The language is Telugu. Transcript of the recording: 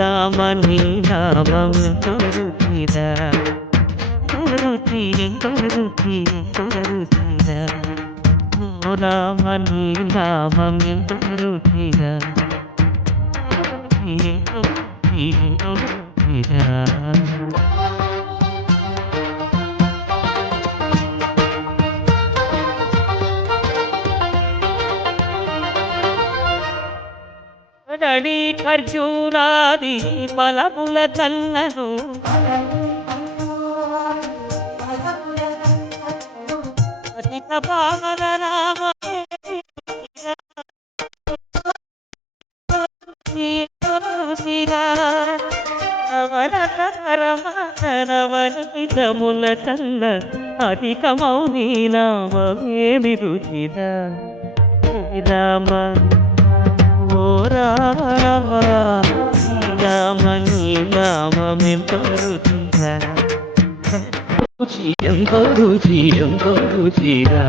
రామని నామమెంతో రుచిరా రుచి ఎంతో రుచి ఎంతో రుచిరా ఓ రామని నామమెంతో రుచిరా రుచి ఎంతో రుచి ఎంతో రుచిరా నడి ఖర్జూరాది ఫలముల కన్నను అధిక భావన రామ నవనరముల కన్న అధికమౌని నామేమి రుచిరా రామ ఓ రామ రామని నామమెంతో రుచిరా రుచి ఎంతో రుచి ఎంతో రుచిరా